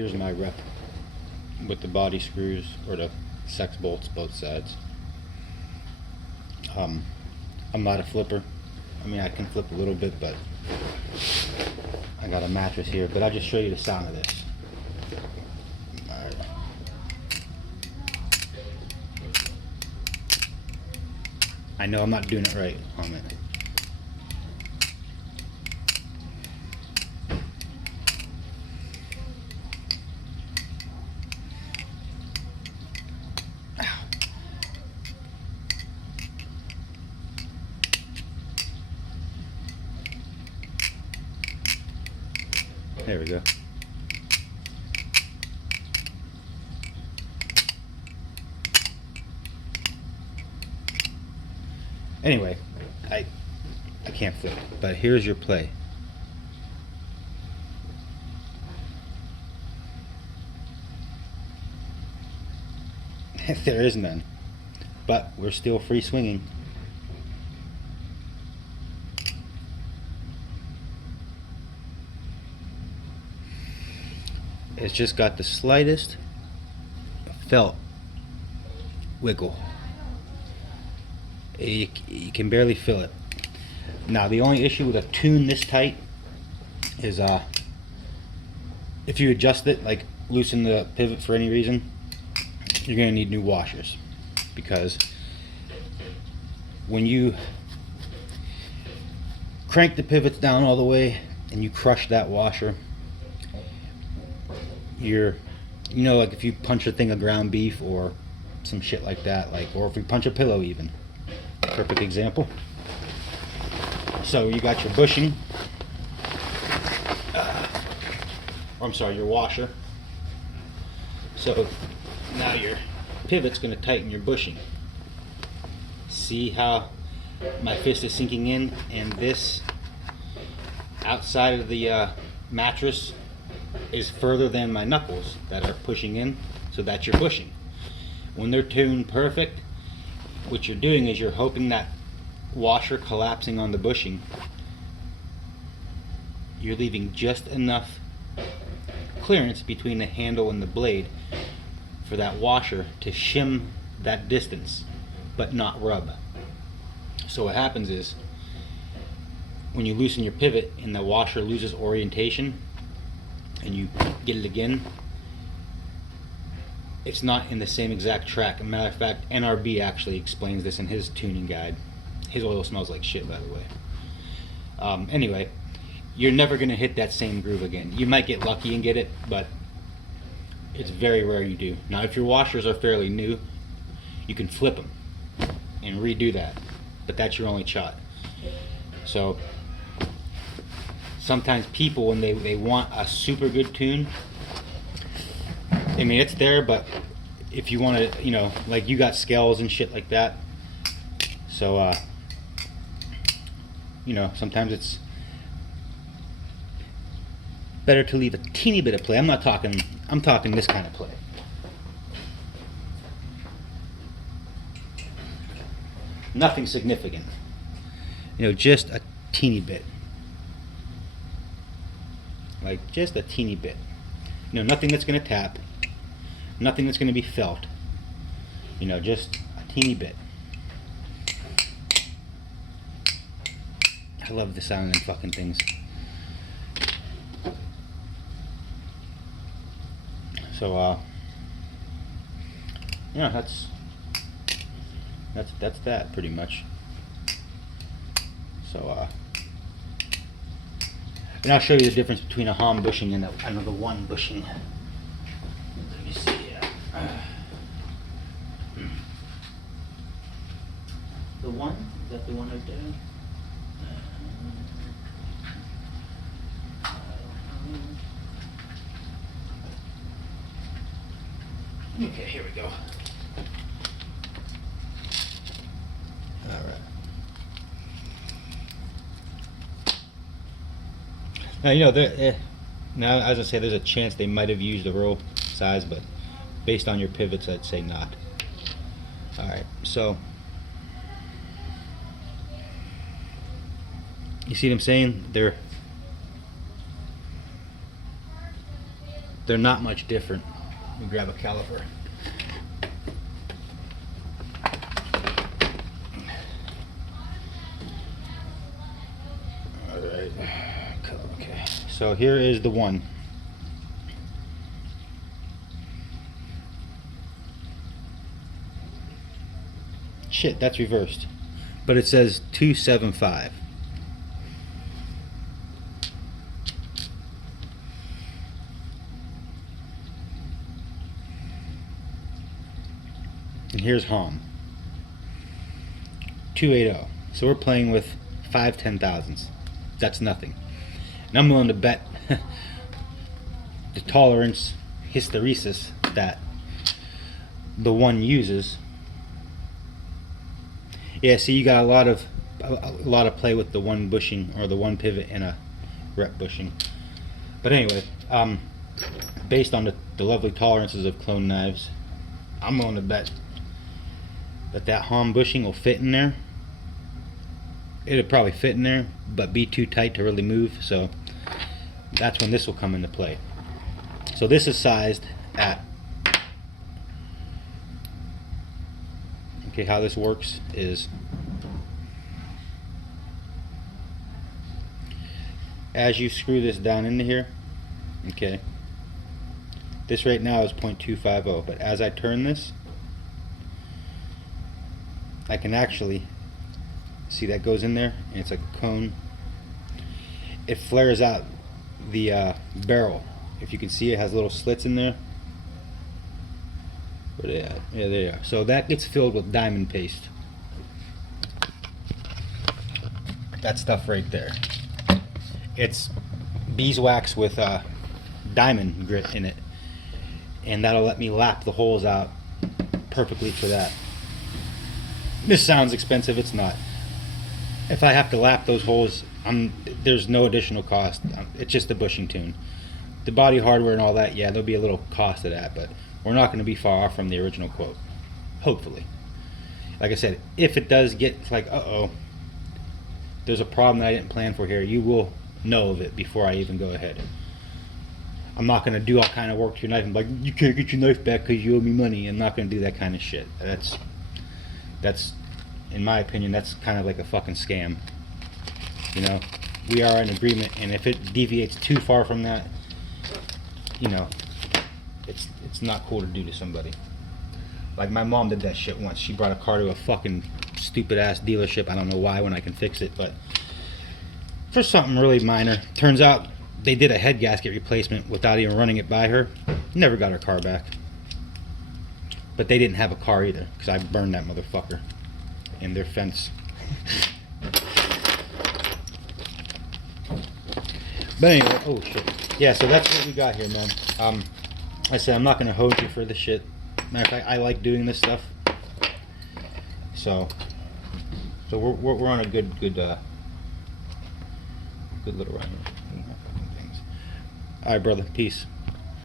here's my rep with the body screws or the sex bolts both sides. I'm not a flipper. I mean, I can flip a little bit, but I got a mattress here. But I'll just show you the sound of this. Alright. I know I'm not doing it right on it. There we go. Anyway, I can't flip, but here's your play. There is none, but we're still free swinging. It's just got the slightest felt wiggle. You can barely feel it. Now the only issue with a tune this tight is if you adjust it, like loosen the pivot for any reason, you're going to need new washers, because when you crank the pivots down all the way and you crush that washer, like if you punch a thing of ground beef or some shit like that, or if you punch a pillow even. Perfect example. So you got your bushing, your washer. So now your pivot's going to tighten your bushing. See how my fist is sinking in, and this outside of the mattress is further than my knuckles that are pushing in, so that's your bushing. When they're tuned perfect, what you're doing is you're hoping that washer collapsing on the bushing, you're leaving just enough clearance between the handle and the blade for that washer to shim that distance but not rub. So what happens is when you loosen your pivot and the washer loses orientation and you get it again, it's not in the same exact track. As a matter of fact, NRB actually explains this in his tuning guide. His oil smells like shit, by the way. Anyway, you're never going to hit that same groove again. You might get lucky and get it, but it's very rare you do. Now, if your washers are fairly new, you can flip them and redo that, but that's your only shot. So sometimes people, when they want a super good tune, I mean, it's there, but if you want to, like you got scales and shit like that, so sometimes it's better to leave a teeny bit of play. I'm talking this kind of play. Nothing significant. Just a teeny bit. Like just a teeny bit. Nothing that's going to tap. Nothing that's going to be felt. Just a teeny bit. I love the sound of them fucking things. So, that's that pretty much. So, and I'll show you the difference between a Hom bushing and another one bushing. Let me see. The one? Is that the one right there? Okay, here we go. All right. Now, now, as I say, there's a chance they might have used a roll size, but based on your pivots, I'd say not. All right, so you see what I'm saying? they're not much different. Let me grab a caliper. Alright. Okay. So here is the one. Shit, that's reversed. But it says 275. And here's Hom. 280. So we're playing with 5 10,000s. That's nothing. And I'm willing to bet the tolerance hysteresis that the one uses. Yeah, see, you got a lot of play with the one bushing or the one pivot and a rep bushing. But anyway, based on the lovely tolerances of clone knives, I'm willing to bet that Hom bushing will fit in there. It'll probably fit in there, but be too tight to really move. So that's when this will come into play. So this is sized at. Okay, how this works is as you screw this down into here, okay, this right now is 0.250, but as I turn this, I can actually see that goes in there, and it's like a cone. It flares out the barrel. If you can see, it has little slits in there. Where they at? Yeah, there they are. So that gets filled with diamond paste. That stuff right there. It's beeswax with diamond grit in it, and that'll let me lap the holes out perfectly for that. This sounds expensive. It's not. If I have to lap those holes, there's no additional cost. It's just the bushing tune. The body hardware and all that, yeah, there'll be a little cost of that, but we're not going to be far off from the original quote. Hopefully. Like I said, if it does get like, uh-oh, there's a problem that I didn't plan for here, you will know of it before I even go ahead. I'm not going to do all kind of work to your knife and be like, you can't get your knife back because you owe me money. I'm not going to do that kind of shit. That's, in my opinion, that's kind of like a fucking scam. You know, we are in agreement, and if it deviates too far from that, you know, it's not cool to do to somebody. Like my mom did that shit once. She brought a car to a fucking stupid ass dealership. I don't know why, when I can fix it, but for something really minor. Turns out they did a head gasket replacement without even running it by her. Never got her car back. But they didn't have a car either, because I burned that motherfucker in their fence. But anyway, oh shit. Yeah, so that's what we got here, man. I said I'm not gonna hose you for this shit. Matter of fact, I like doing this stuff. So we're on a good little run. All right, brother. Peace.